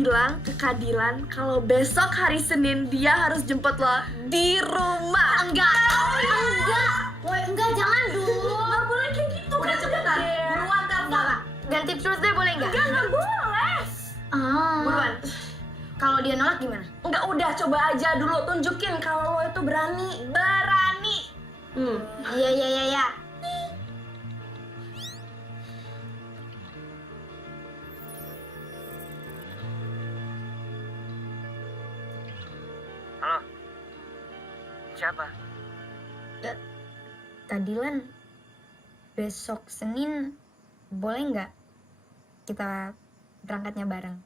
bilang ke Kak Dilan kalau besok hari Senin dia harus jemput lo di rumah. Enggak. Woi, enggak, jangan dulu. Nggak boleh kayak gitu. Udah cepetan, buruan telepon. Ganti terus deh, boleh nggak? Nggak boleh. Buruan. Kalau dia nolak gimana? Enggak, udah coba aja dulu. Tunjukin kalau lo itu berani. Berani. Iya. Halo. Siapa? Tadilan, besok Senin boleh nggak kita berangkatnya bareng?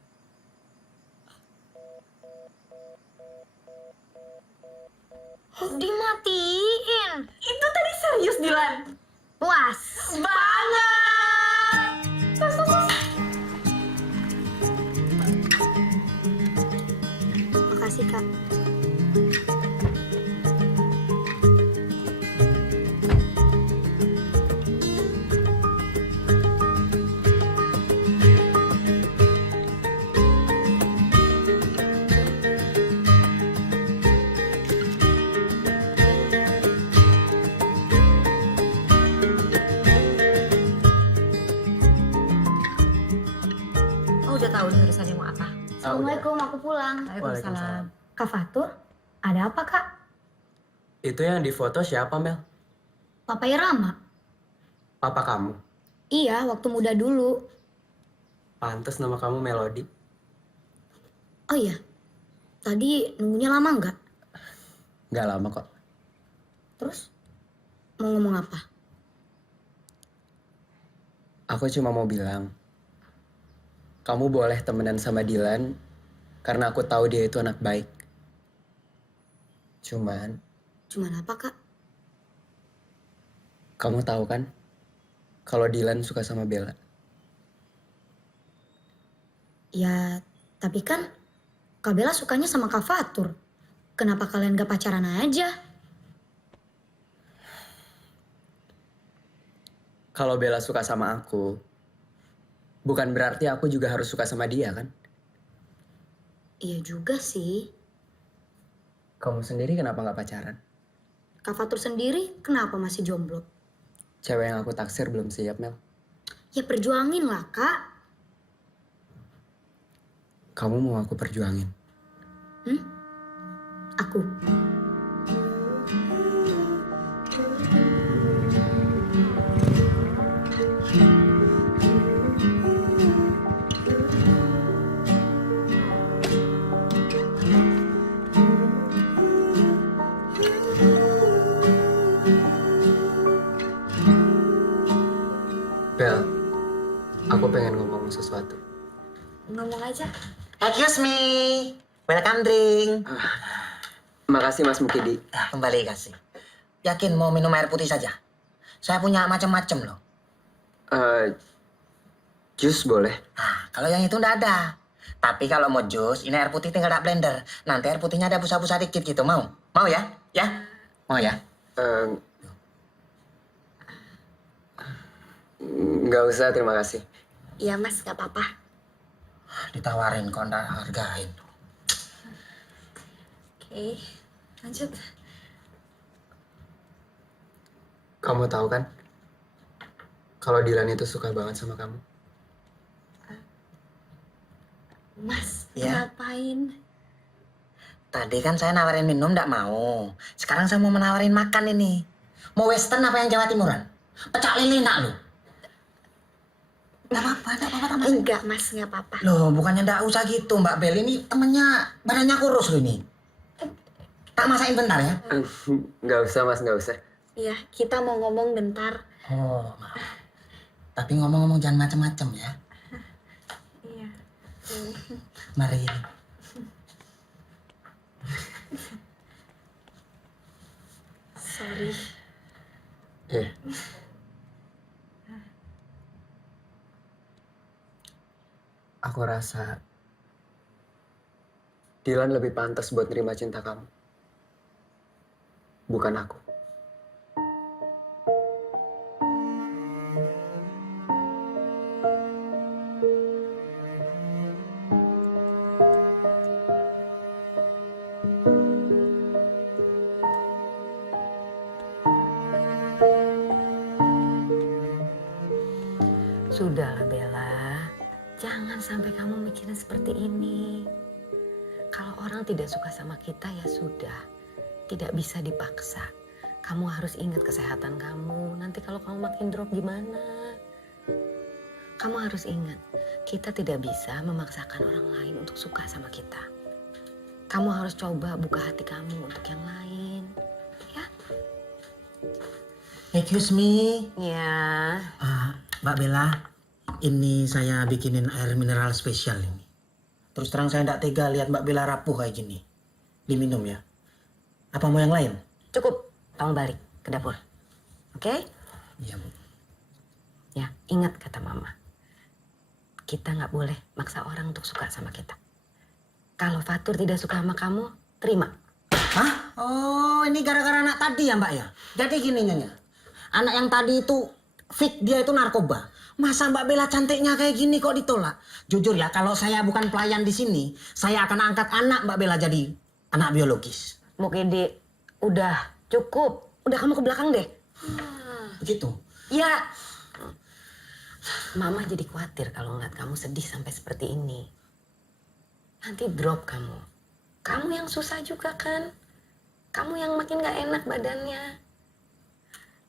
Dimatiin. Itu tadi serius, Dilan? Puas. Banget. Makasih, Kak. Oh, udah tahu nih urusannya mau apa? Assalamualaikum, aku pulang. Waalaikumsalam. Kak Fatur, ada apa, Kak? Itu yang difoto siapa, Mel? Papanya Rama? Papa kamu? Iya, waktu muda dulu. Pantes nama kamu Melody. Oh iya, tadi nunggunya lama nggak? Nggak lama kok. Terus, mau ngomong apa? Aku cuma mau bilang, kamu boleh temenan sama Dilan karena aku tahu dia itu anak baik. Cuman, Cuman apa, Kak? kamu tahu kan kalau Dilan suka sama Bella. Ya, tapi kan Kak Bella sukanya sama Kak Fatur. Kenapa kalian gak pacaran aja? Kalau Bella suka sama aku, bukan berarti aku juga harus suka sama dia kan? Iya juga sih. Kamu sendiri kenapa nggak pacaran? Kak Fatur sendiri kenapa masih jomblo? Cewek yang aku taksir belum siap, Mel. Ya perjuangin lah, Kak. Kamu mau aku perjuangin? Aku. Bel, aku pengen ngomong sesuatu. Ngomong aja. Excuse me, welcome drink. Makasih Mas Mukidi. Kembali kasih. Yakin mau minum air putih saja? Saya punya macam-macam loh. Jus boleh? Nah, kalau yang itu nggak ada. Tapi kalau mau jus, ini air putih tinggal tak blender. Nanti air putihnya ada busa-busa dikit gitu. Mau? Mau ya? Ya? Mau ya? Nggak usah, terima kasih. Iya, Mas, nggak apa-apa. Ditawarin kok nggak hargain. Oke, lanjut. Kamu tahu kan? Kalau Dilan itu suka banget sama kamu. Mas, Ya. ngapain? Tadi kan saya nawarin minum nggak mau. Sekarang saya mau menawarin makan ini. Mau western apa yang Jawa Timuran? Pecak lele nak lu. Nggak apa-apa, Mas. Enggak, Mas, nggak apa-apa. Loh, bukannya nggak usah gitu, Mbak Bel. Ini temennya, badannya kurus loh ini. Tak masakin bentar ya? Nggak usah Mas, nggak usah. Iya, kita mau ngomong bentar. Oh, maaf. Tapi ngomong-ngomong jangan macem-macem ya. Iya. Mari. Sorry. Iya. Aku rasa Dilan lebih pantas buat nerima cinta kamu. Bukan aku. Sudahlah Bella, jangan sampai kamu mikirin seperti ini. Kalau orang tidak suka sama kita ya sudah, tidak bisa dipaksa. Kamu harus ingat kesehatan kamu, nanti kalau kamu makin drop gimana? Kamu harus ingat, kita tidak bisa memaksakan orang lain untuk suka sama kita. Kamu harus coba buka hati kamu untuk yang lain, ya? Excuse me. Ya. Mbak Bella, ini saya bikinin air mineral spesial ini. Terus terang saya tidak tega lihat Mbak Bella rapuh kayak gini. Diminum ya. Apa mau yang lain? Cukup, kamu balik ke dapur. Oke? Iya, Bu. Ya, ingat kata mama. Kita nggak boleh maksa orang untuk suka sama kita. Kalau Fatur tidak suka sama kamu, terima. Hah? Oh, ini gara-gara anak tadi ya, Mbak ya? Jadi gini, Nyonya. Anak yang tadi itu, fake dia itu narkoba. Masa Mbak Bella cantiknya kayak gini kok ditolak? Jujur ya, kalau saya bukan pelayan di sini, saya akan angkat anak Mbak Bella jadi anak biologis. Mukidi, udah cukup. Udah kamu ke belakang deh. Begitu? Ya. Mama jadi khawatir kalau ngeliat kamu sedih sampai seperti ini. Nanti drop kamu. Kamu yang susah juga kan? Kamu yang makin gak enak badannya.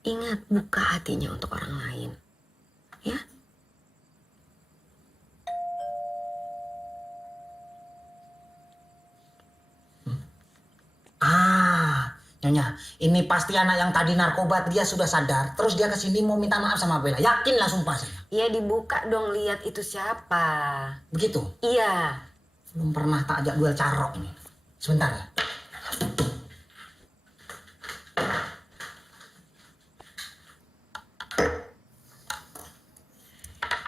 Ingat, buka hatinya untuk orang lain. Ya? Nyonya, ini pasti anak yang tadi narkoba, dia sudah sadar. Terus dia kesini mau minta maaf sama Bella. Yakin lah sumpah saya. Ya dibuka dong, lihat itu siapa. Begitu? Iya. Belum pernah tak ajak duel carok ini. Sebentar ya.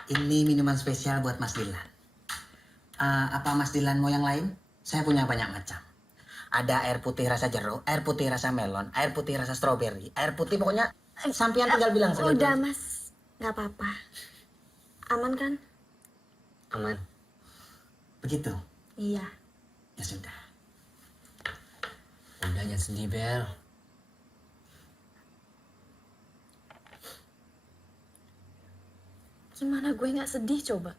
Ini minuman spesial buat Mas Dilan. Apa Mas Dilan mau yang lain? Saya punya banyak macam. Ada air putih rasa jeruk, air putih rasa melon, air putih rasa stroberi, air putih pokoknya sampean tinggal bilang saja. Udah mas, nggak apa-apa. Aman kan? Aman. Begitu? Iya. Ya sudah. Udah jangan sedih, Bel. Gimana gue nggak sedih coba?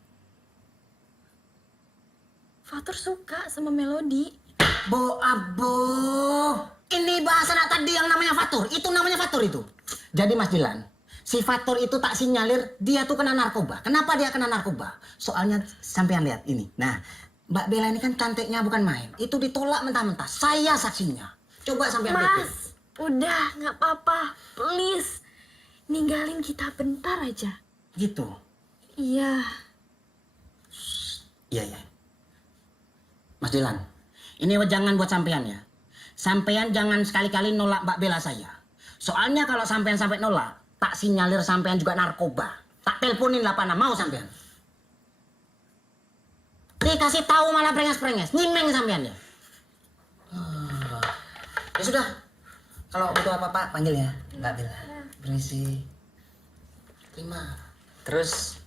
Fatur suka sama Melody. Bo abo. Ini bahasa anak tadi yang namanya Fatur. Itu namanya Fatur itu. Jadi Mas Dilan, si Fatur itu tak sinyalir dia tuh kena narkoba. Kenapa dia kena narkoba? Soalnya sampean lihat ini. Nah, Mbak Bella ini kan cantiknya bukan main. Itu ditolak mentah-mentah. Saya saksinya. Coba sampean pikir. Mas, udah nggak apa-apa. Please, ninggalin kita bentar aja. Gitu. Iya. Iya, iya. Mas Dilan, ini jangan buat sampean ya. Sampean jangan sekali-kali nolak Mbak Bella saya. Soalnya kalau sampean sampai nolak, tak sinyalir sampean juga narkoba. Tak teleponin lah pana, mau sampean. Dikasih tahu malah prenges-prenges, nyimeng sampean ya. Ya sudah, kalau butuh apa-apa panggil ya, Mbak Bella. Berisi. Terima. Terus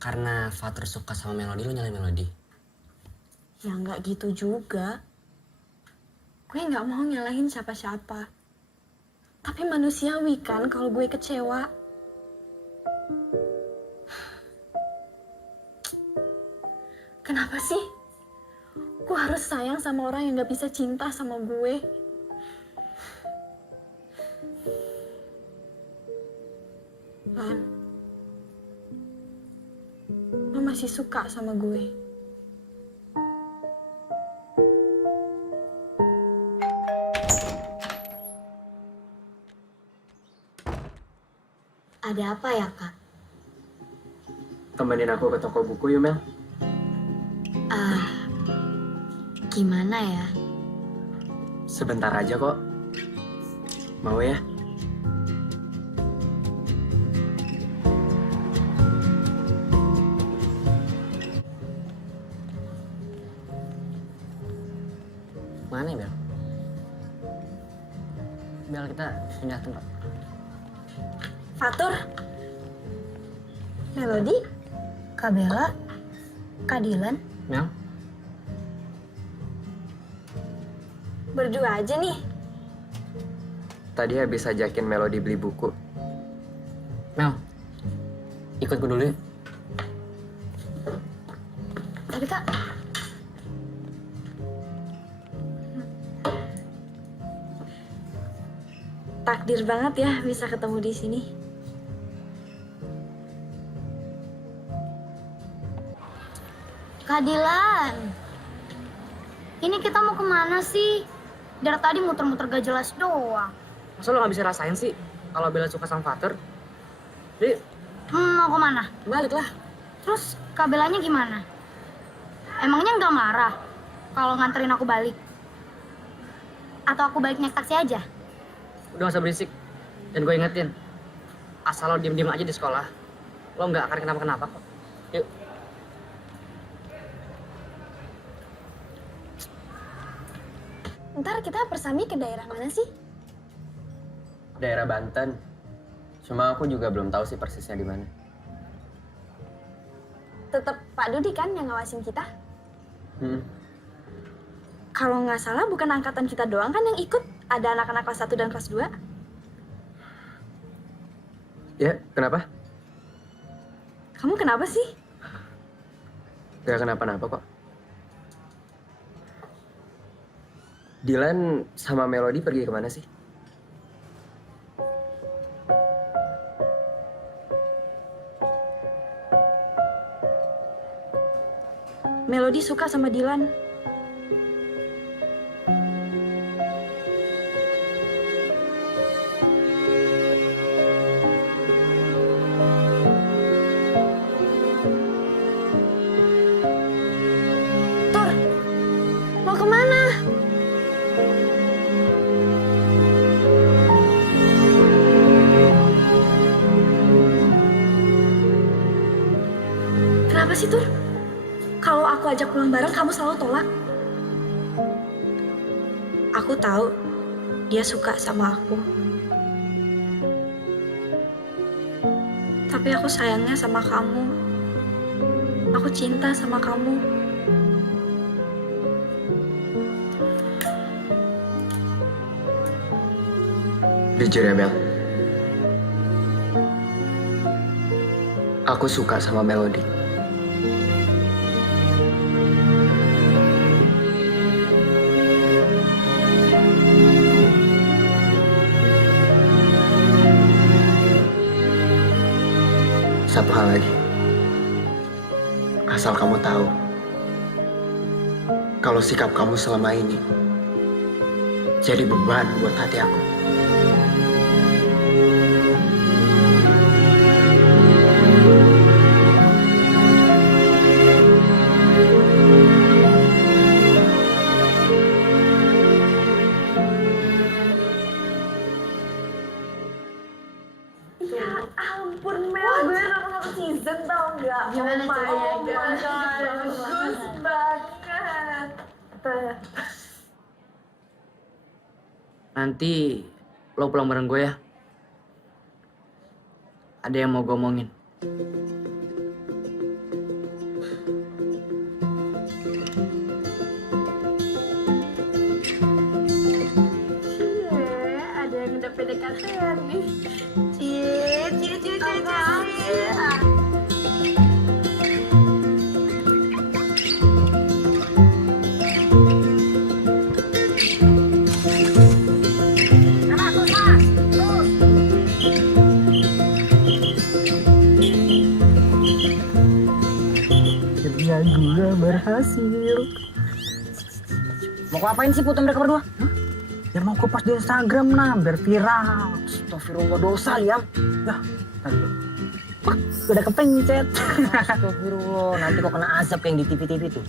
karena Fatur suka sama Melody, lu nyalain Melody. Ya nggak gitu juga. Gue nggak mau nyalahin siapa-siapa. Tapi manusiawi kan kalau gue kecewa. Kenapa sih? Gue harus sayang sama orang yang nggak bisa cinta sama gue. Lan, lo masih suka sama gue. Ada apa ya, Kak? Temenin aku ke toko buku yuk, Mel. Gimana ya? Sebentar aja kok. Mau ya? Mana ya, Bel? Bel, kita pindah tempat. Fatur, Melody, Kak Bella? Kak Dilan? Mel? berdua aja nih. Tadi habis ajakin Melody beli buku. Mel, Ikut gue dulu ya. Tapi Kak, Takdir banget ya bisa ketemu di sini. Kak Dilan, ini kita mau kemana sih? Dari tadi muter-muter gak jelas doang. Masa lo gak bisa rasain sih kalau Bella suka sama Fatur? Jadi Mau kemana? balik lah. Terus Kak Belanya gimana? Emangnya nggak marah kalau nganterin aku balik? Atau aku balik naik taksi aja? Udah gak usah berisik. Dan gue ingetin, asal lo diem-diem aja di sekolah, lo nggak akan kenapa-kenapa kok. Yuk. Ntar kita persami ke daerah mana sih? Daerah Banten. Cuma aku juga belum tahu sih persisnya di mana. Tetap Pak Dudi kan yang ngawasin kita? Hmm. Kalau nggak salah bukan angkatan kita doang kan yang ikut? Ada anak-anak kelas 1 dan kelas 2? Ya, kenapa? Kamu kenapa sih? Gak kenapa-napa kok. Dilan sama Melody pergi kemana sih? Melody suka sama Dilan. Tur, mau kemana? Kenapa sih, Tur? Kalau aku ajak pulang bareng, kamu selalu tolak. Aku tahu dia suka sama aku. Tapi aku sayangnya sama kamu. Aku cinta sama kamu. Jujur ya, Bel. Aku suka sama Melody. Satu hal lagi. Asal kamu tahu, kalau sikap kamu selama ini jadi beban buat hati aku. Ya ampun Mel, gue nonton season tau nggak? Gimana ceritanya? Bagus banget. Nanti lo pulang bareng gue ya. Ada yang mau gue omongin. Ada yang udah PDKT-an nih. Cie. Akhirnya gue berhasil. Mau ngapain sih foto mereka berdua? Ya mau gue post di Instagram nah, biar viral. Astagfirullah, dosa Liam. Ya, udah kepencet. Astagfirullah, nanti kok kena azab kayak yang di TV-TV tuh.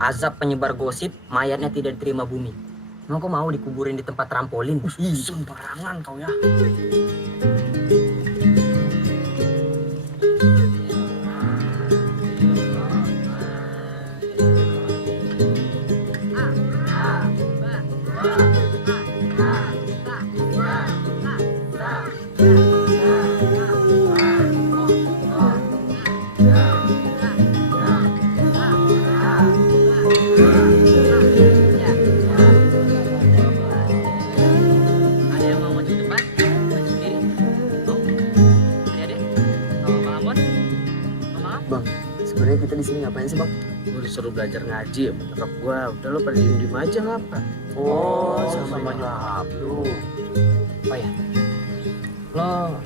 Azab penyebar gosip, mayatnya tidak diterima bumi. Emang kok mau dikuburin di tempat trampolin? Sembarangan kau ya. Ada yang mau maju depan? Maju sendiri. Oh, adik-adik. Sama Bang Ambon. di sini ngapain sih, Bang? Gue disuruh belajar ngaji ya nyokap gue. Udah lo pada diem aja ngapa? Oh, sama nyokap lu. Oh ya, lo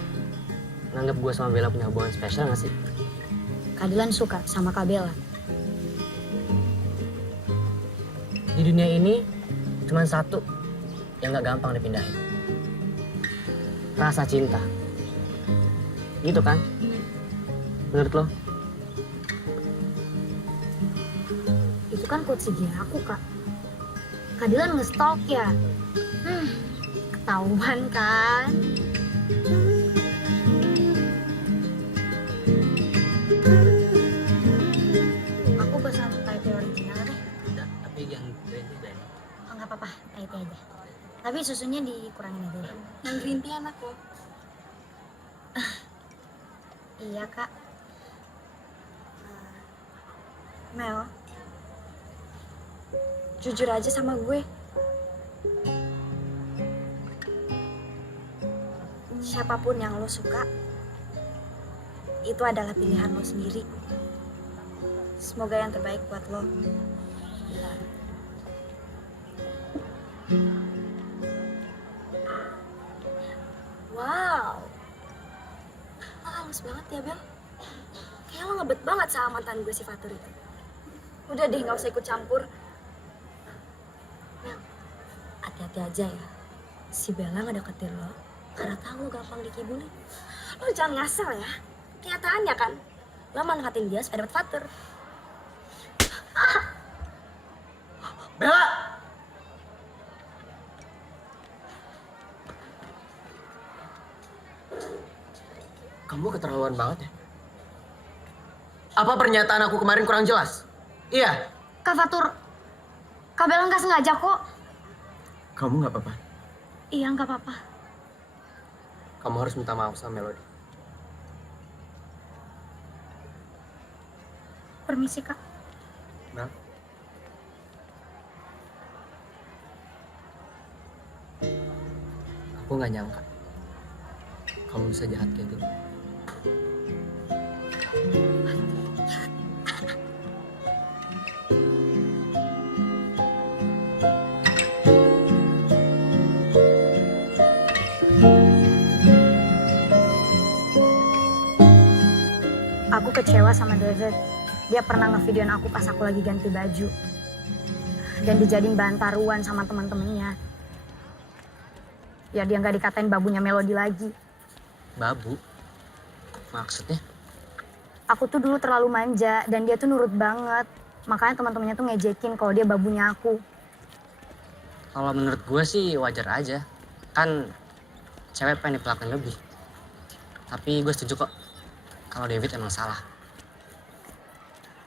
nganggap gue sama Bella punya hubungan spesial gak sih? Kak Dilan suka sama Kak Bella. Di dunia ini cuma satu yang gak gampang dipindahin. Rasa cinta. Gitu kan? Menurut lo? Itu kan quotes IG aku, Kak. Kak Dilan nge-stalk ya? Ketahuan kan? Aku pesan Thai tea original deh. Tapi yang green tea deh. Oh, nggak apa-apa, Thai tea aja. Tapi susunya dikurangin aja ya. Yang green tea enak loh. Iya, Kak. Mel, jujur aja sama gue. Siapapun yang lo suka, itu adalah pilihan lo sendiri. Semoga yang terbaik buat lo. Wow, lo halus banget ya, Bel. Kayak lo ngebet banget sama mantan gue si Fatur itu. Udah deh, gak usah ikut campur. Mel, hati-hati aja ya. Si Bella ngedeketin lo karena tahu lo gampang dikibulin. Lo jangan ngasal ya. Kenyataannya kan, lo manfaatin dia supaya dapet Fatur. Bella! Kamu keterlaluan banget ya. Apa pernyataan aku kemarin kurang jelas? Iya. Kak Fatur, Kak Bella nggak sengaja kok. Kamu nggak apa-apa. Iya, nggak apa-apa. Kamu harus minta maaf sama Melody. Permisi, Kak. Mel. Aku nggak nyangka kamu bisa jahat kayak gini. Aku kecewa sama David. Dia pernah ngevideoin aku pas aku lagi ganti baju. Dan dijadiin bahan taruhan sama teman-temannya. Ya dia nggak dikatain babunya Melody lagi. Babu? Maksudnya? Aku tuh dulu terlalu manja dan dia tuh nurut banget. Makanya teman-temannya tuh ngejekin kalau dia babunya aku. Kalau menurut gue sih wajar aja. Kan cewek pengen diperlakukan lebih. Tapi gue setuju kok kalau David emang salah.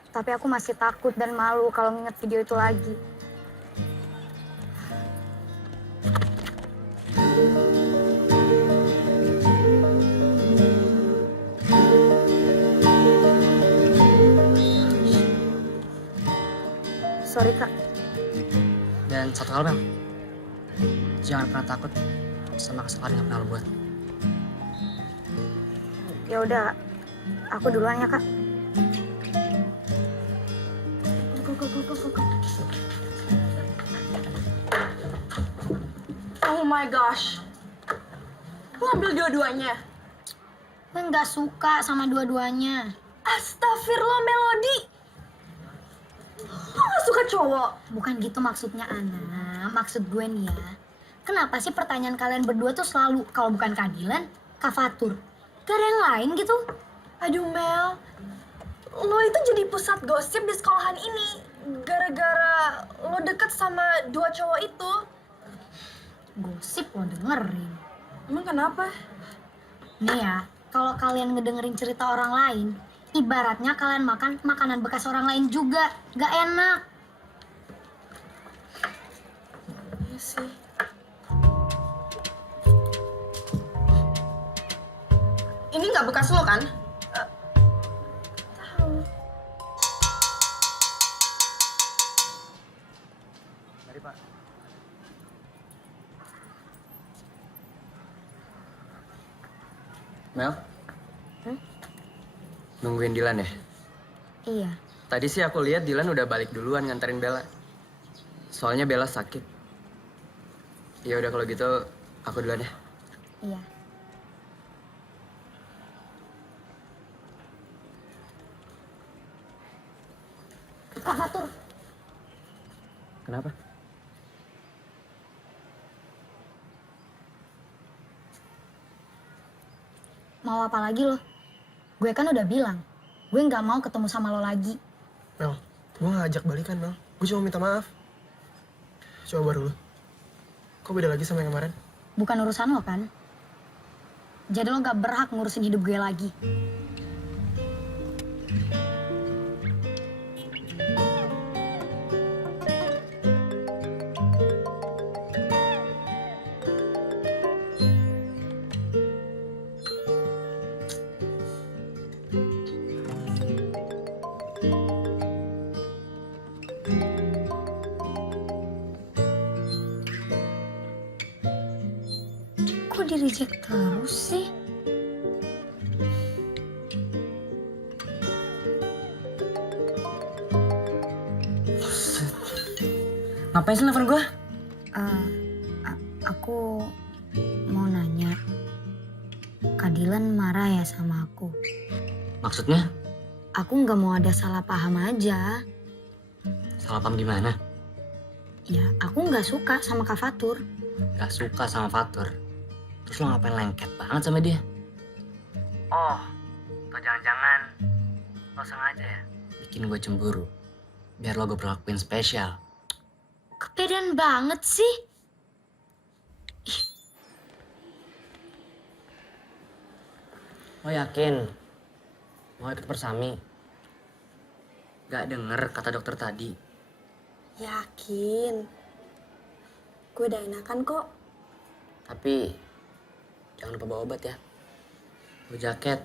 Tapi aku masih takut dan malu kalau nginget video itu lagi. Sorry, Kak. Dan satu hal, Mel. Jangan pernah takut sama kesalahan yang pernah lo buat. Ya udah, aku duluan ya, Kak. Oh my gosh. Lo ambil dua-duanya. Gue nggak suka sama dua-duanya. Astagfirullah, Melody. Lo gak suka cowok? Bukan gitu maksudnya, Ana. Maksud gue nih ya. Kenapa sih pertanyaan kalian berdua tuh selalu kalau bukan Kak Dilan, Kak Fatur? Gak ada yang lain gitu? Aduh, Mel. Lo itu jadi pusat gosip di sekolahan ini. Gara-gara lo deket sama dua cowok itu. Gosip lo dengerin. Emang kenapa? Nih ya, kalau kalian ngedengerin cerita orang lain, ibaratnya kalian makan makanan bekas orang lain juga. Gak enak. Iya sih. Ini nggak bekas lo kan? Tahu. Mari, Pak. Mel? Nungguin Dilan ya? Iya, Tadi sih aku lihat Dilan udah balik duluan nganterin Bella. Soalnya Bella sakit. Ya udah kalau gitu aku duluan ya. Iya. Kak Fatur, Kenapa? mau apa lagi lo? Gue kan udah bilang, gue nggak mau ketemu sama lo lagi. Mel, gue gak ajak balikan, Mel. Gue cuma minta maaf. Coba baru lu. Kok beda lagi sama yang kemarin? Bukan urusan lo kan? Jadi lo gak berhak ngurusin hidup gue lagi. Kok di-reject terus sih? Ngapain sih nelfon gue? Aku mau nanya. Kak Dilan marah ya sama aku? Maksudnya? Aku nggak mau ada salah paham aja. Salah paham gimana? Ya, aku nggak suka sama Kak Fatur. Gak suka sama Fatur. Terus lo ngapain lengket banget sama dia? Oh, atau jangan-jangan lo sengaja ya bikin gue cemburu. Biar lo gue perlakuin spesial. Kepedean banget sih. Lo yakin mau ikut persami? Gak denger kata dokter tadi. Yakin. Gue udah enakan kok. Tapi jangan lupa bawa obat ya. Bawa jaket.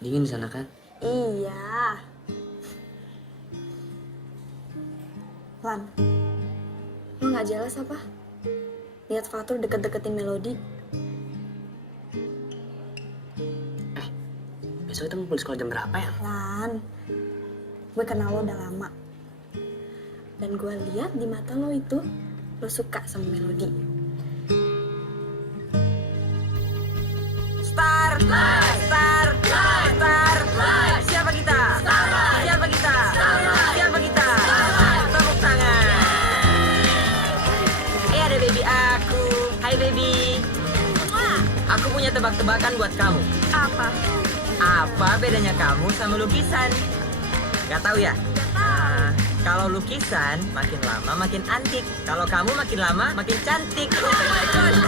Dingin di sana kan? Iya. Lan, lo gak jelas apa? Lihat Fatur deket-deketin Melody. Besok kita ngumpul di sekolah jam berapa ya? Lan, gue kenal lo udah lama. Dan gue lihat di mata lo itu, lo suka sama Melody. Star, star, star, siapa kita? Siapa kita? Siapa kita? Tepuk tangan. Ada baby aku. Hai baby. Aku punya tebak-tebakan buat kamu. Apa? Apa bedanya kamu sama lukisan? Gak tahu ya? Nah, kalau lukisan makin lama makin antik. Kalau kamu makin lama makin cantik. Oh my gosh.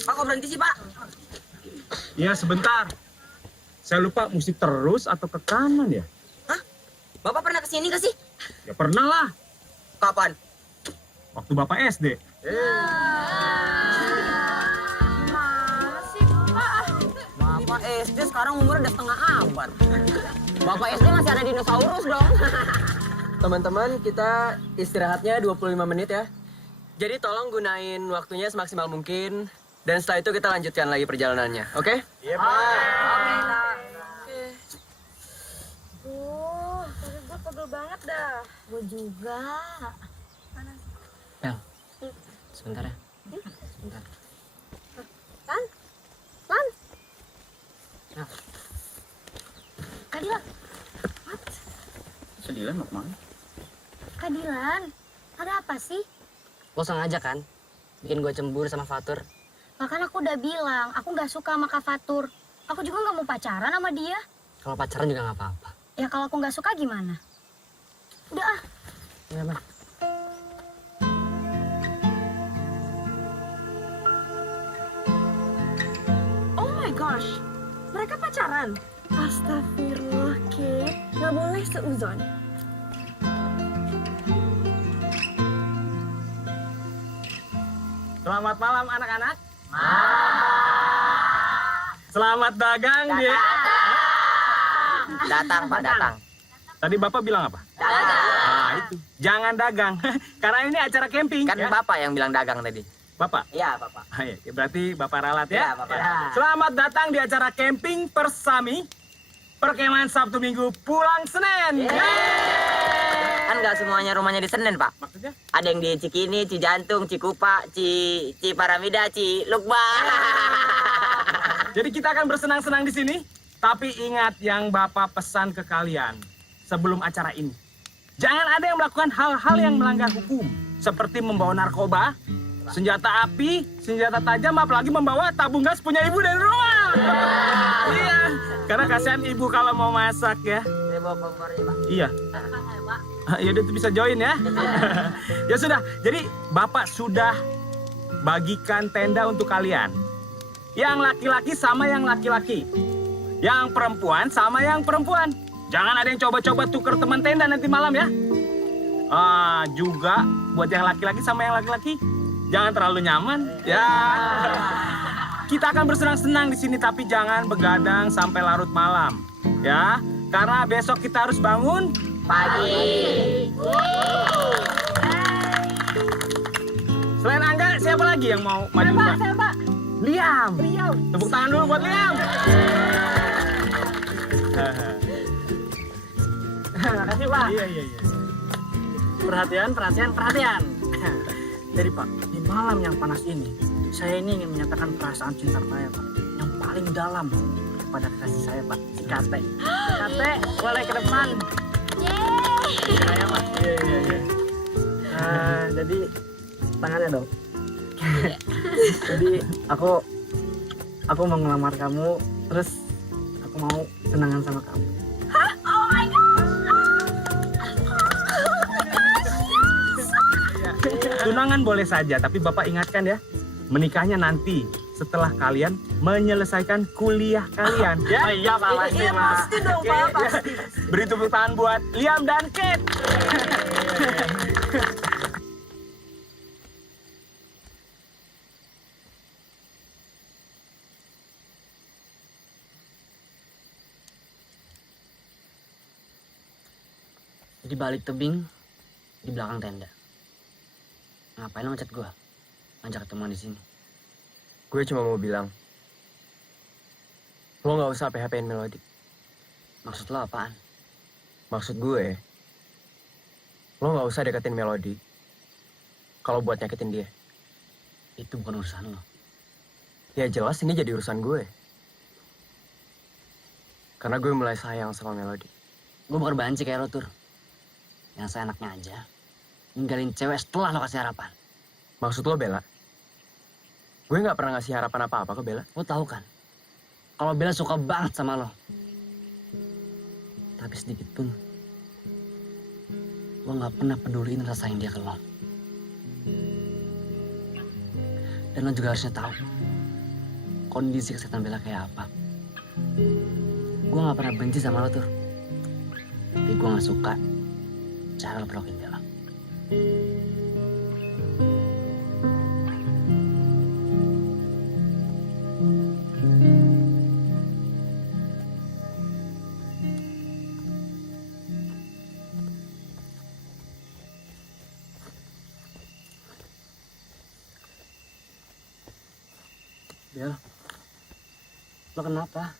Pak, kok berhenti sih, Pak? Iya, sebentar. Saya lupa mesti terus atau ke kanan ya? Hah? Bapak pernah kesini nggak sih? Ya pernah lah, Kapan? waktu Bapak SD. Bapak SD sekarang umurnya udah setengah abad. Bapak SD masih ada dinosaurus dong. Teman-teman, kita istirahatnya 25 menit ya. Jadi tolong gunain waktunya semaksimal mungkin. Dan setelah itu kita lanjutkan lagi perjalanannya, oke? Iya, Pak. Kaki gue pegel banget dah. Gue juga. Bel, sebentar ya. Sebentar. Lan? Lan? Ya, Kak Dilan, Sedilan mau kemana? Kak Dilan, ada apa sih? lo sengaja kan bikin gue cemburu sama Fatur? Bahkan aku udah bilang, aku nggak suka sama Kak Fatur. Aku juga nggak mau pacaran sama dia. Kalau pacaran juga nggak apa-apa. Ya kalau aku nggak suka gimana? Udah ah. Ya, Bel. Oh my gosh, mereka pacaran? Astagfirullah, Kate. Gak boleh seuzon. Selamat malam anak-anak. Selamat dagang dia. Datang, Pak, datang. Tadi Bapak bilang apa? Dagang. Nah, itu. Jangan dagang. Karena ini acara camping. Kan ya? Bapak yang bilang dagang tadi. Bapak? Iya, Bapak. Ah, iya. Berarti Bapak ralat ya? Iya, Bapak ralat. Selamat datang di acara camping Persami. Perkemahan Sabtu Minggu pulang Senin. Kan nggak semuanya rumahnya di Senen, Pak. Maksudnya? Ada yang di Cikini, Cijantung, Cikupa, Ciparamida, Cilukba. Jadi kita akan bersenang-senang di sini. Tapi ingat yang Bapak pesan ke kalian sebelum acara ini. Jangan ada yang melakukan hal-hal yang melanggar hukum. Seperti membawa narkoba, senjata api, senjata tajam, apalagi membawa tabung gas punya ibu dari rumah. Iya, karena kasihan ibu kalau mau masak ya. Saya bawa kompornya, Pak. Iya. Ya udah, itu bisa join ya. Ya sudah, jadi Bapak sudah bagikan tenda untuk kalian. Yang laki-laki sama yang laki-laki. Yang perempuan sama yang perempuan. Jangan ada yang coba-coba tuker teman tenda nanti malam ya. Juga buat yang laki-laki sama yang laki-laki, jangan terlalu nyaman ya. Kita akan bersenang-senang di sini tapi jangan begadang sampai larut malam ya. Karena besok kita harus bangun Pagi. Selain Angga, siapa lagi yang mau maju? Pak. Liam. Tepuk tangan dulu buat Liam. Makasih, Pak. Iya. Perhatian. Jadi, Pak, di malam yang panas ini, saya ini ingin menyatakan perasaan cinta saya, Pak, yang paling dalam kepada kasih saya, Pak, si Kate. Si Kate, boleh ke depan. Saya, Mas. Iya. Jadi, tangannya dong. Jadi, aku mau ngelamar kamu, terus aku mau tunangan sama kamu. Tunangan boleh saja, tapi Bapak ingatkan ya, menikahnya nanti setelah kalian menyelesaikan kuliah kalian ya. Iya, Pak, pasti, Pak. Pasti dong, Pak, pasti. Beri tepuk tangan buat Liam dan Kate. Di balik tebing, di belakang tenda. Ngapain lo ngechat gue? Ngajak ketemuan di sini. Gue cuma mau bilang, lo nggak usah PHP-in Melody. Maksud lo apaan? Maksud gue, lo nggak usah deketin Melody kalau buat nyakitin dia. Itu bukan urusan lo. Ya jelas ini jadi urusan gue. Karena gue mulai sayang sama Melody. Gue bukan banci kayak lo, Tur. Yang seenaknya aja ninggalin cewek setelah lo kasih harapan. Maksud lo Bella? Gue nggak pernah ngasih harapan apa-apa ke Bella. Lo tahu kan, kalau Bella suka banget sama lo, tapi sedikit pun lo nggak pernah peduliin rasa yang dia ke lo. Dan lo juga harusnya tahu kondisi kesehatan Bella kayak apa. Gue nggak pernah benci sama lo, Tur. Tapi gue nggak suka cara lo perlakuin Bella. Bel, lo kenapa?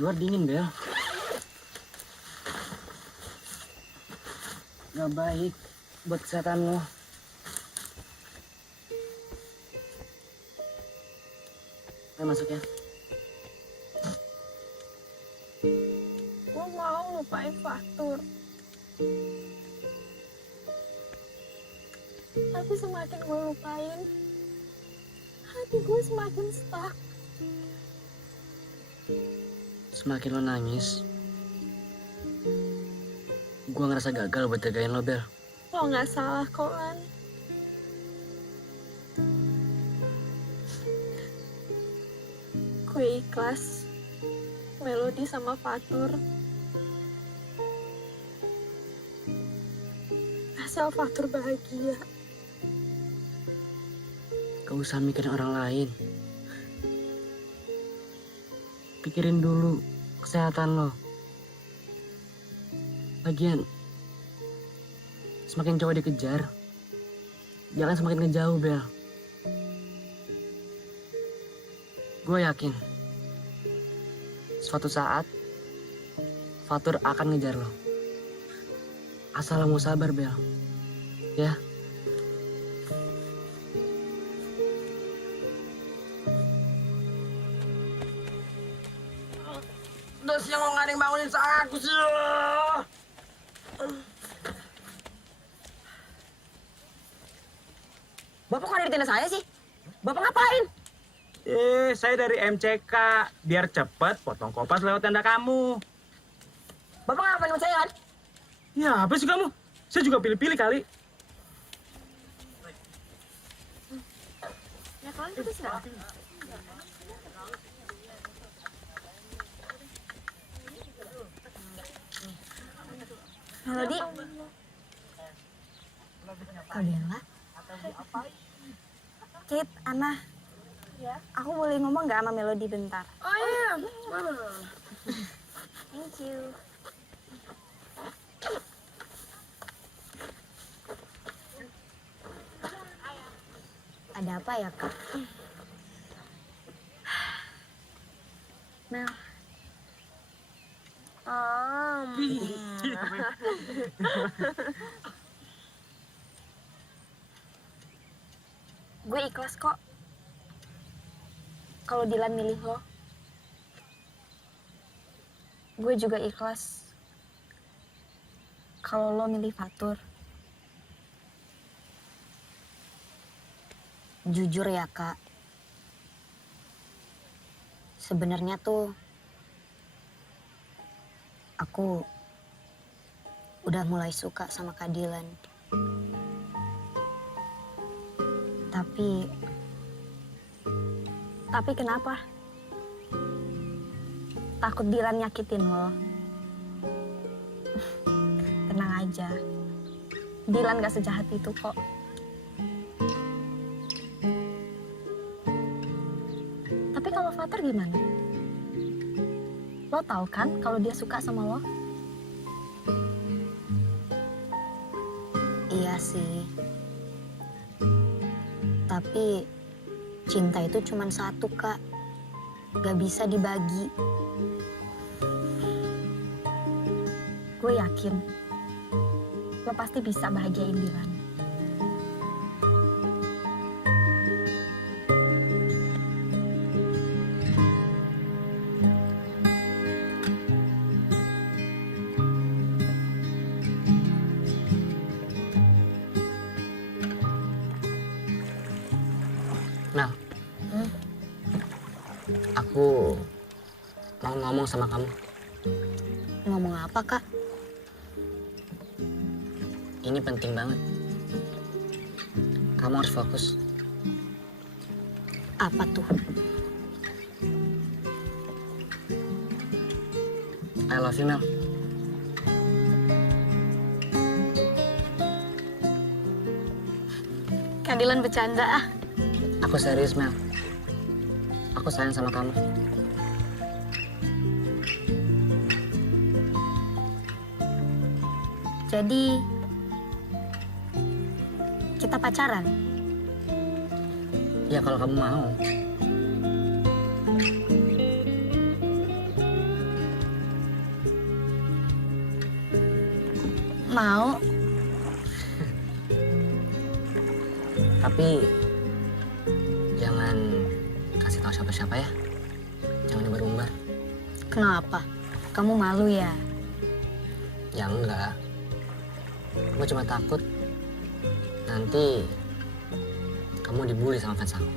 Luar dingin, Bel. Gak baik buat kesehatan lo. Ayo masuk ya. Gue mau lupain Fatur. Tapi semakin gue lupain, hati gue semakin stuck. Semakin lo nangis, gue ngerasa gagal buat jagain lo, Bel. Lo gak salah kok, Lan. Gue ikhlas Melody sama Fatur. Asal Fatur bahagia. Gak usah mikirin orang lain. pikirin dulu kesehatan lo. Lagian, semakin cowok dikejar, jalan semakin ngejauh, Bel. Gue yakin, suatu saat, Fatur akan ngejar lo. Asal lo mau sabar, Bel. Ya. Udah siang kok nggak ada yang bangunin aku sih. Bapak kok ada di tenda saya sih? Bapak ngapain? Saya dari MCK. Biar cepet potong kopas lewat tenda kamu. Bapak ngapain sama saya kan? Ya, apa sih kamu? Saya juga pilih-pilih kali. Ya kalian putus nggak? Melody. Kak Bella. Kit, Ana. Aku boleh ngomong nggak sama Melody bentar? Oh iya. Thank you. Ada apa ya, Kak? Mel. Gue ikhlas kok. Kalau Dilan milih lo. Gue juga ikhlas. Kalau lo milih Fatur. Jujur ya, Kak. Sebenarnya tuh aku udah mulai suka sama Kak Dilan. Tapi kenapa? Takut Dilan nyakitin lo. Tenang aja. Dilan gak sejahat itu kok. Tapi kalau Fatur gimana? Lo tahu kan kalau dia suka sama lo? Iya sih. Tapi cinta itu cuma satu, Kak. Gak bisa dibagi. Gue yakin lo pasti bisa bahagiain Dilan. Nah, aku mau ngomong sama kamu. Ngomong apa, Kak? Ini penting banget. Kamu harus fokus. Apa tuh? I love you, Mel. Kak Dilan bercanda ah. Aku serius, Mel. Aku sayang sama kamu. Jadi kita pacaran? Ya kalau kamu mau. Mau. Tapi jangan kasih tahu siapa-siapa ya. Jangan diumbar-umbar. Kenapa? Kamu malu ya? Ya enggak. Gue cuma takut nanti kamu dibully sama fans aku.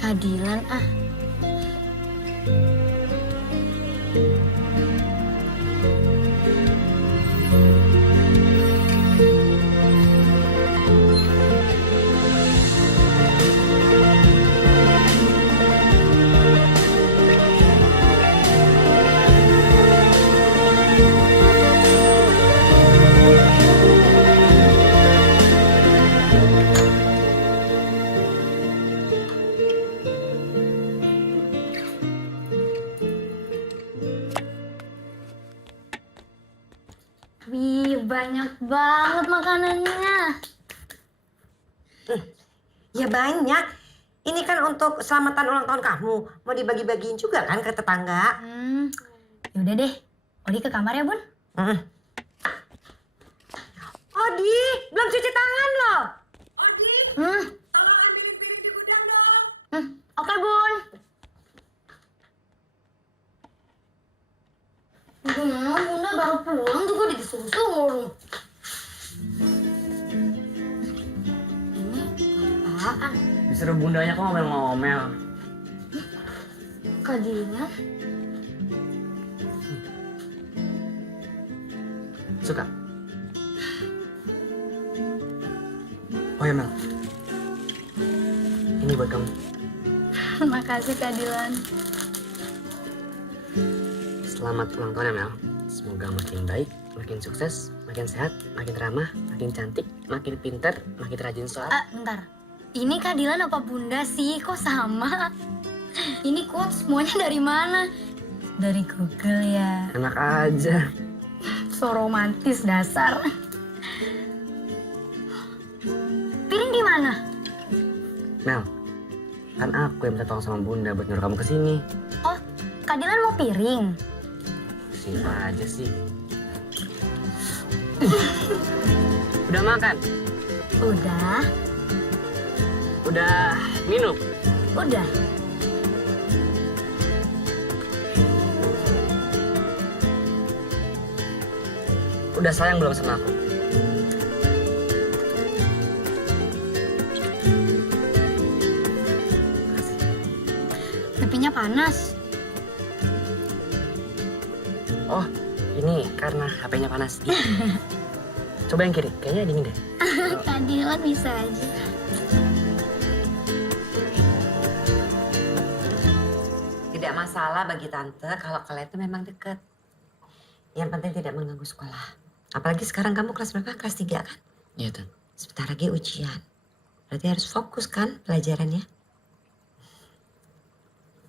Kak Dilan ah. Banyak banget makanannya. Ya banyak. Ini kan untuk selamatan ulang tahun kamu. Mau dibagi-bagiin juga kan ke tetangga? Yaudah deh, Odi ke kamar ya, Bun. Odi, belum cuci tangan loh. Odi, tolong ambilin piring di gudang dong. Oke, Bun. Bunda baru pulang juga disuruh-suruh. Ini apaan? Disuruh bundanya kok ngomel-ngomel. Kadinya? Suka? Oh ya Mel, ini buat kamu. Makasih Kak Dilan. Selamat ulang tahun ya Mel. Semoga makin baik, makin sukses, makin sehat, makin ramah, makin cantik, makin pintar, makin rajin sholat. Bentar. Ini Kak Dilan apa Bunda sih? Kok sama? Ini quotes semuanya dari mana? Dari Google ya. Enak aja. So romantis dasar. Piring di mana? Mel, kan aku yang minta tolong sama Bunda buat nyuruh kamu kesini. Oh, Kak Dilan mau piring. Siapa aja sih? Udah makan? Udah. Udah minum? Udah. Udah sayang belum sama aku? Pipinya panas. Oh, ini karena HP-nya panas. Coba yang kiri, kayaknya dingin deh. Kak Dilan bisa aja. Tidak masalah bagi tante kalau kalian itu memang deket. Yang penting tidak mengganggu sekolah. Apalagi sekarang kamu kelas berapa? Kelas 3 kan? Iya, Tan. Sebentar lagi ujian. Berarti harus fokus kan pelajarannya.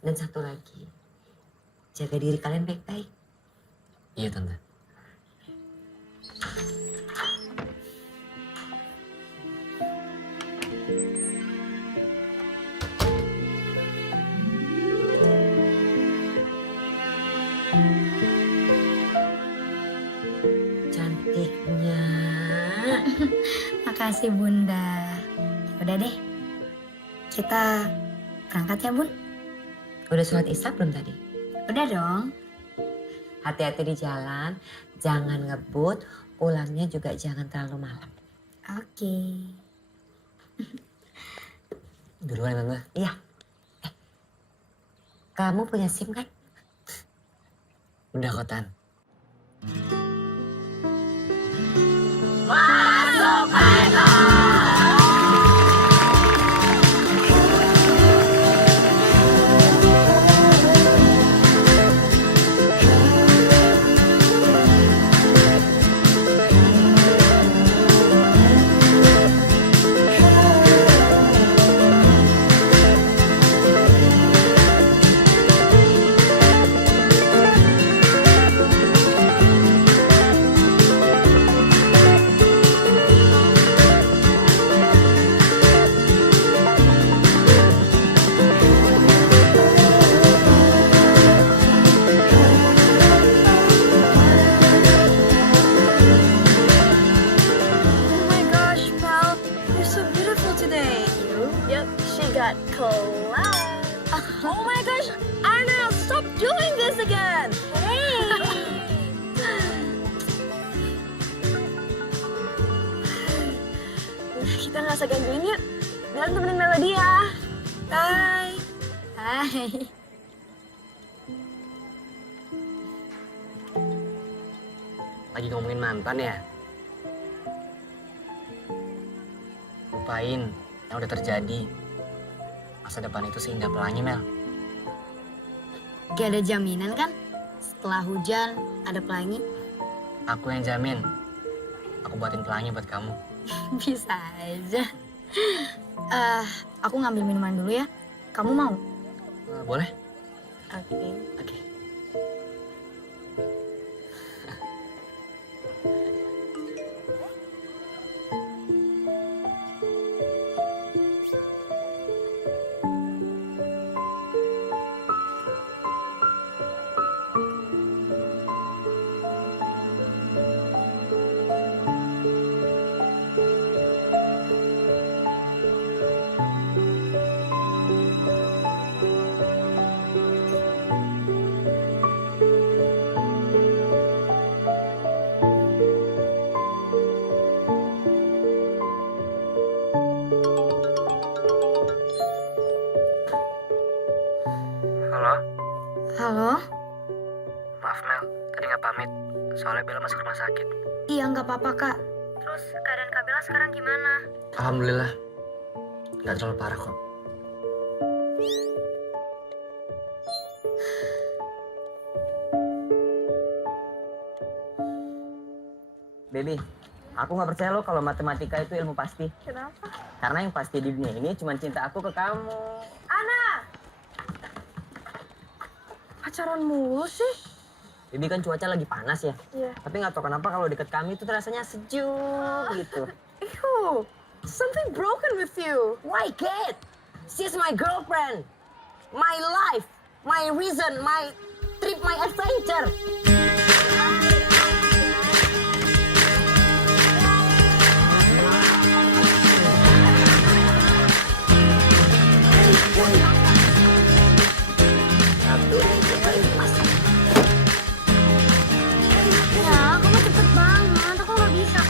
Dan satu lagi, jaga diri kalian baik-baik. Iya, Tante. Cantiknya. Makasih Bunda. Udah deh. Kita berangkat ya, Bun? Udah sholat isya belum tadi? Udah dong. Hati-hati di jalan, jangan ngebut, pulangnya juga jangan terlalu malam. Oke. Duluan, Tante. Iya. Kamu punya SIM kan? Udah kok, Tan. Oh my gosh, Mel, you're so beautiful today. Yep, she got collab. Oh my gosh, Arnel, stop doing this again. Hey. Kita nggak usah gangguin yuk. Bilang temenin Melody ya. Bye. Hai. Lagi ngomongin mantan ya? Lupain yang udah terjadi. Masa depan itu seindah pelangi, Mel. Gak ada jaminan kan? Setelah hujan ada pelangi. Aku yang jamin. Aku buatin pelangi buat kamu. Bisa aja. Aku ngambil minuman dulu ya. Kamu mau? Boleh? Oke. Oke. soalnya Bella masuk rumah sakit. Iya, nggak apa-apa, Kak. Terus keadaan Kak Bella sekarang gimana? Alhamdulillah, nggak terlalu parah kok. Baby, aku nggak percaya lo kalau matematika itu ilmu pasti. Kenapa? Karena yang pasti di dunia ini cuma cinta aku ke kamu. Ana! Pacaran mulu sih? Baby kan cuaca lagi panas ya. Iya. Tapi nggak tahu kenapa kalau deket kami itu rasanya sejuk gitu. Ew, something broken with you. Why kid? She's my girlfriend. My life. My reason. My trip. My adventure. Ya, kamu cepet banget. Aku nggak bisa.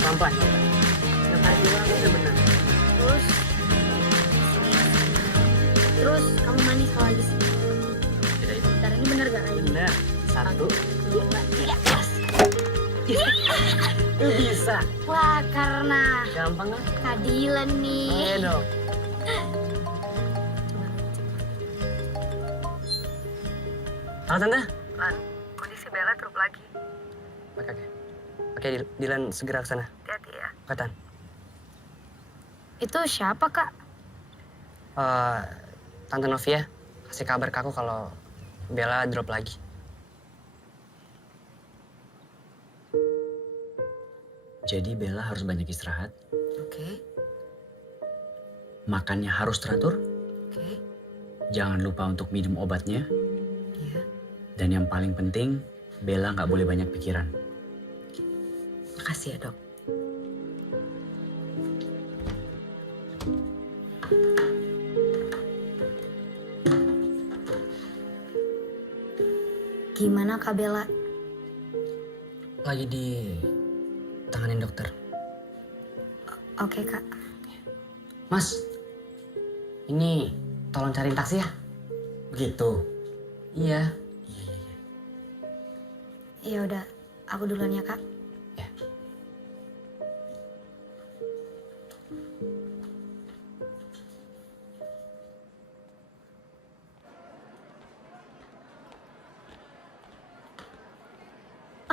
Pelan-pelan. Yang tadi bilang udah benar. Terus kamu manis kalau lagi sih. Tidak itu. Bentar, ini bener gak kayak gini? Benar. 1, 2, 3, pas. Itu bisa. Wah, karena Gampang kan? keadilan nih. Iya dong. Halo Tante. Lan, kondisi Bella drop lagi. Oke, Dilan segera ke sana. Hati-hati ya. Katan. Itu siapa, Kak? Tante Novia kasih kabar ke aku kalau Bella drop lagi. Jadi Bella harus banyak istirahat, Oke, makannya harus teratur, oke, jangan lupa untuk minum obatnya, iya. dan yang paling penting, Bella nggak boleh banyak pikiran. Makasih ya dok. Gimana, Kak Bella? Lagi di tanganin dokter. Oke, Kak. Mas, ini tolong cariin taksi ya. Begitu. Iya. Ya udah, aku duluan ya, Kak. Ya.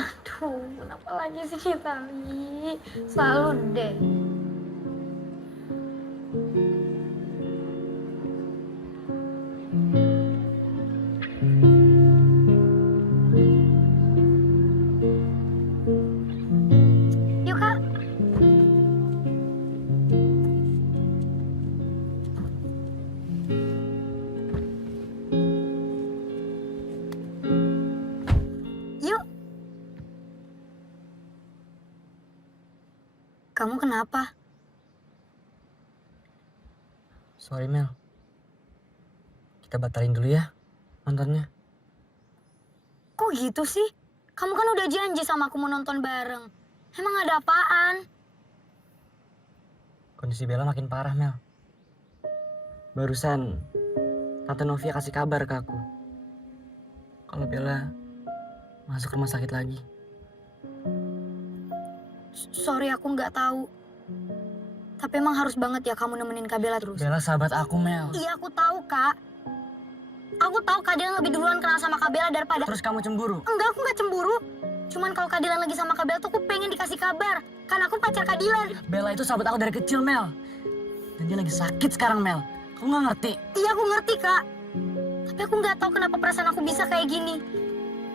Aduh, kenapa lagi sih kita, Li? Selalu deh. Yuk, Kak. Yuk. Kamu kenapa? Sorry Mel. Kita batalin dulu ya nontonnya. Kok gitu sih? Kamu kan udah janji sama aku mau nonton bareng. Emang ada apaan? Kondisi Bella makin parah Mel. Barusan Tante Novia kasih kabar ke aku kalau Bella masuk rumah sakit lagi. Sorry, aku nggak tahu. Tapi emang harus banget ya kamu nemenin Kak Bella terus. Bella sahabat aku Mel. Iya, aku tahu, Kak. Aku tahu Kak Dilan lebih duluan kenal sama Kak Bella daripada... Terus kamu cemburu? Enggak, aku nggak cemburu. Cuman kalau Kak Dilan lagi sama Kak Bella tuh aku pengen dikasih kabar. Karena aku pacar Kak Dilan. Bella itu sahabat aku dari kecil Mel. Dan dia lagi sakit sekarang Mel. Kamu nggak ngerti? Iya, aku ngerti, Kak. Tapi aku nggak tahu kenapa perasaan aku bisa kayak gini.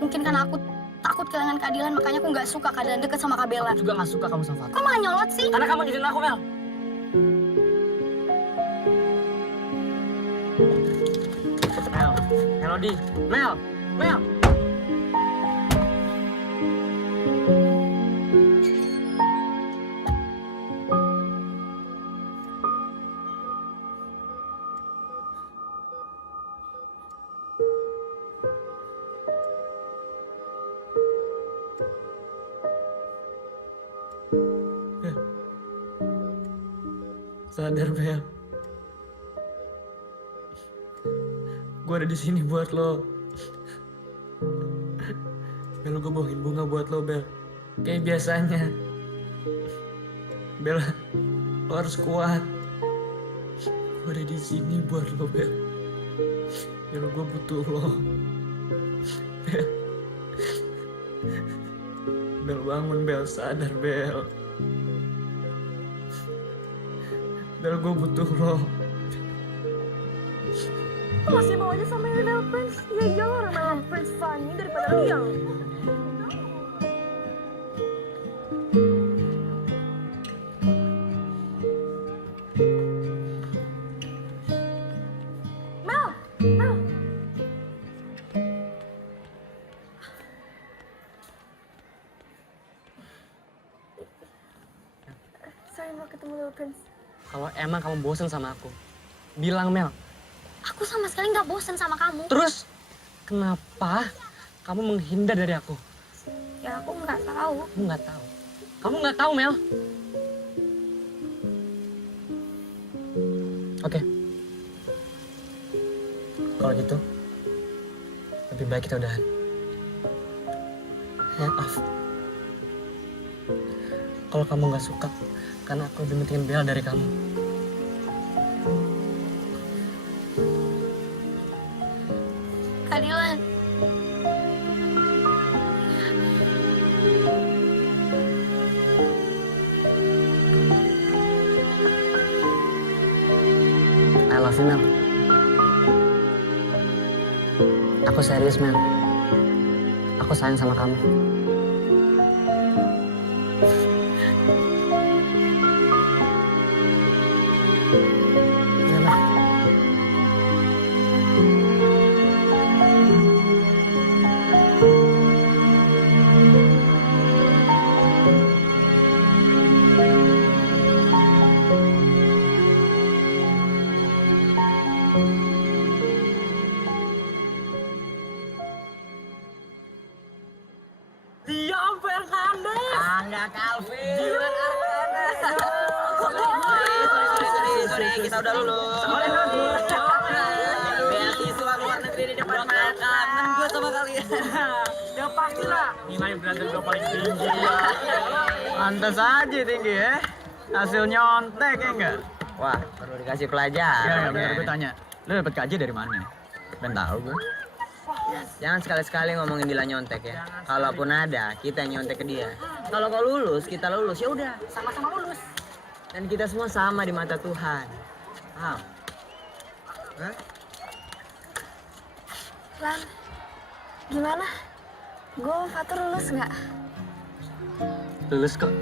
Mungkin karena aku takut kehilangan Kak Dilan, makanya aku nggak suka Kak Dilan deket sama Kak Bella. Aku juga nggak suka kamu sama Fatur. Kok malah nyolot sih? Karena kamu nyudutin aku Mel. Mel, Melody, Mel, Mel. Sadar, Bel. Gue ada di sini buat lo. Bel, gue bawain bunga buat lo, Bel. Kayak biasanya. Bel, lo harus kuat. Gue ada di sini buat lo, Bel. Bel, gue butuh lo. Bel. Bel, bangun, Bel. Sadar, Bel. Bel, gue butuh lo. Masih mau aja sama yang Little Prince? Ya iyalah, orang Little Prince funny daripada Liam. Mel! Mel! Sorry, mau ketemu Little Prince. Kalau emang kamu bosen sama aku, bilang, Mel. Aku sama sekali nggak bosan sama kamu. Terus, kenapa kamu menghindar dari aku? Ya aku nggak tahu. Kamu nggak tahu. Kamu nggak tahu, Mel. Oke. Kalau gitu, lebih baik kita udahan. Maaf. Kalau kamu nggak suka, karena aku lebih pentingin Bella dari kamu. Kak Dylan. I love you, Mel. Aku serius, Mel. Aku sayang sama kamu. Ya, Mel. Liam Fernandez. Angga Calvin. Dilan Arkana. Sorry, kita udah lulus. Beasiswa luar negeri di depan mata. Kangen gue sama kalian. Ya pastilah. Nilai berantem gue paling tinggi. Pantas aja tinggi ya. Hasil nyontek ya enggak? Wah, perlu dikasih pelajaran. Bener gue tanya. Lu dapet KJ dari mana? Ben tahu gue. Jangan sekali-sekali ngomongin Dila nyontek ya. Kalaupun ada, kita yang nyontek ke dia. Kalau kau lulus, kita lulus. Ya udah, sama-sama lulus. Dan kita semua sama di mata Tuhan. Paham? Hah? Lan, gimana? Gue Fatur lulus nggak? Lulus kok.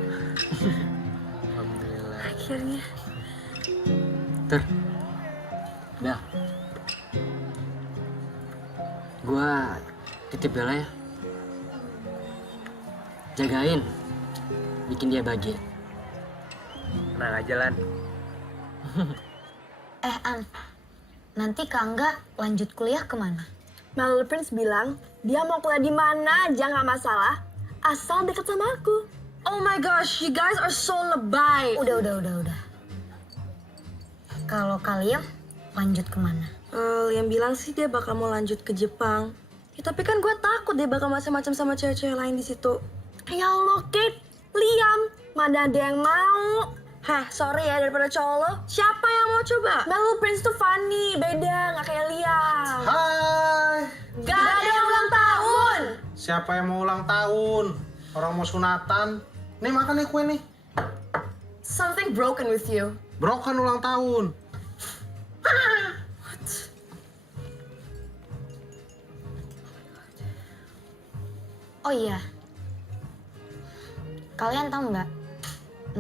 Alhamdulillah. Akhirnya. Tur. Bel. Gua titip Bella ya. Jagain. Bikin dia bahagia. Tenang aja, Lan. An, nanti Kak Angga lanjut kuliah kemana? Little Prince bilang dia mau kuliah di mana aja nggak masalah, asal deket sama aku. Oh my gosh, you guys are so lebay. Udah. Kalau kalian lanjut kemana? Liam bilang sih dia bakal mau lanjut ke Jepang. Ya, tapi kan gue takut dia bakal macam-macam sama cewek-cewek lain di situ. Ya Allah, Kate, Liam, mana ada yang mau? Hah, sorry ya daripada cowok lo. Siapa yang mau coba? Little Prince tuh funny, beda, nggak kayak Liam. Hai, Gak ada yang ulang tahun. siapa yang mau ulang tahun? Orang mau sunatan. Nih makan nih kue nih. Something broken with you. Brokan ulang tahun. Oh iya, kalian tahu nggak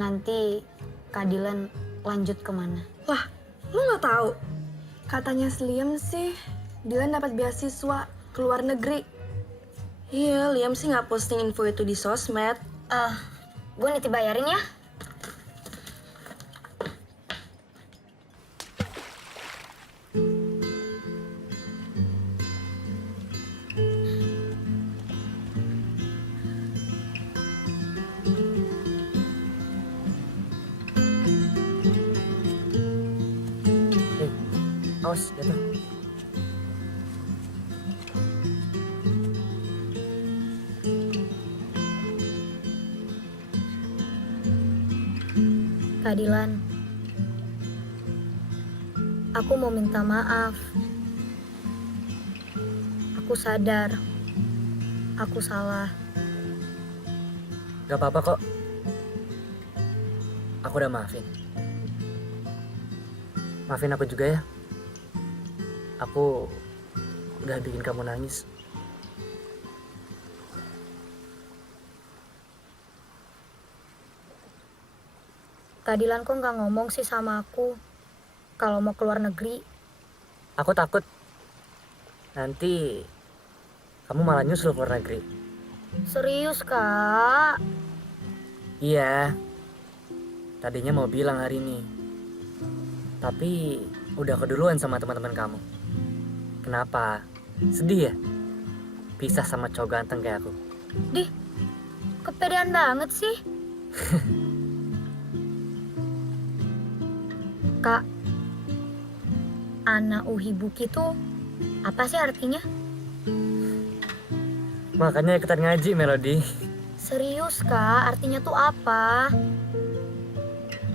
nanti Kak Dylan lanjut kemana? Wah, lu nggak tahu? Katanya si Liam sih, Dylan dapat beasiswa ke luar negeri. Iya, Liam sih nggak posting info itu di sosmed. Gue nitip bayarin ya. Awas, jatuh. Kak Dilan, aku mau minta maaf. Aku sadar, aku salah. Gak apa-apa kok. Aku udah maafin. Maafin aku juga ya. Aku udah bikin kamu nangis. Kak Dilan kok nggak ngomong sih sama aku kalau mau keluar negeri? Aku takut nanti kamu malah nyusul keluar negeri. Serius, Kak? Iya. Tadinya mau bilang hari ini. Tapi udah keduluan sama teman-teman kamu. Kenapa? Sedih ya? Pisah sama cowok ganteng kayak aku. Dih, kepedean banget sih. Kak, Ana Uhibuki tuh apa sih artinya? Makanya ikutan ngaji, Melody. Serius, Kak? Artinya tuh apa?